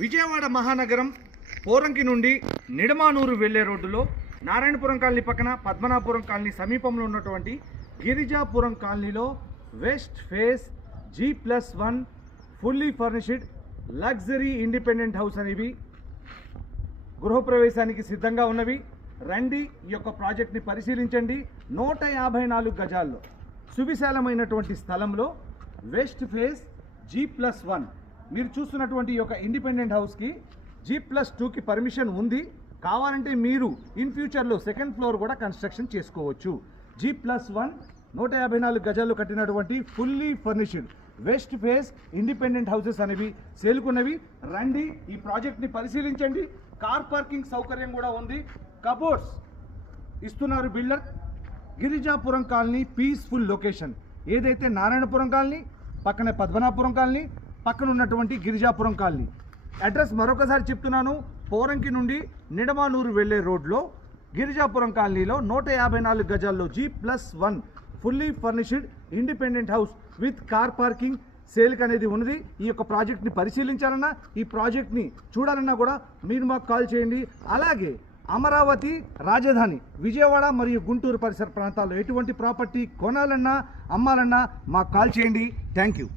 విజయవాడ మహానగరం పోరంకి నుండి నిడమానూరు వెళ్లే రోడ్డులో నారాయణపురం కాలనీ పక్కన పద్మనాపురం కాలనీ సమీపంలో ఉన్నటువంటి గిరిజాపురం కాలనీలో west face G+1 fully furnished luxury independent house అనేవి గృహప్రవేశానికి సిద్ధంగా ఉన్నవి. రండి, ఈ యొక్క ప్రాజెక్ట్ని పరిశీలించండి. 154 గజాల్లో సువిశాలమైనటువంటి స్థలంలో వెస్ట్ ఫేస్ G+1 మీరు చూస్తున్నటువంటి ఈ యొక్క ఇండిపెండెంట్ హౌస్కి G+2కి పర్మిషన్ ఉంది. కావాలంటే మీరు ఇన్ ఫ్యూచర్లో సెకండ్ ఫ్లోర్ కూడా కన్స్ట్రక్షన్ చేసుకోవచ్చు. G+1 154 గజాల్లో కట్టినటువంటి fully furnished west face independent houses అనేవి సేలుకున్నవి. రండి, ఈ ప్రాజెక్ట్ని పరిశీలించండి. కార్ పార్కింగ్ సౌకర్యం కూడా ఉంది. కబోర్డ్స్ ఇస్తున్నారు builder. Girijapuram colony peaceful location. ఏదైతే నారాయణపురం కాలనీ పక్కనే పద్మనాపురం కాలనీ పక్కన ఉన్నటువంటి గిరిజాపురం కాలనీ. అడ్రస్ మరొకసారి చెప్తున్నాను. పోరంకి నుండి నిడమానూరు వెళ్లే రోడ్లో గిరిజాపురం కాలనీలో 154 గజాల్లో G+1 fully furnished independent house with car parking సేల్కి అనేది ఉన్నది. ఈ యొక్క ప్రాజెక్ట్ని పరిశీలించాలన్నా, ఈ ప్రాజెక్ట్ని చూడాలన్నా కూడా మీరు మాకు కాల్ చేయండి. అలాగే అమరావతి, రాజధాని, విజయవాడ మరియు గుంటూరు పరిసర ప్రాంతాల్లో ఎటువంటి ప్రాపర్టీ కొనాలన్నా అమ్మాలన్నా మాకు కాల్ చేయండి. Thank you.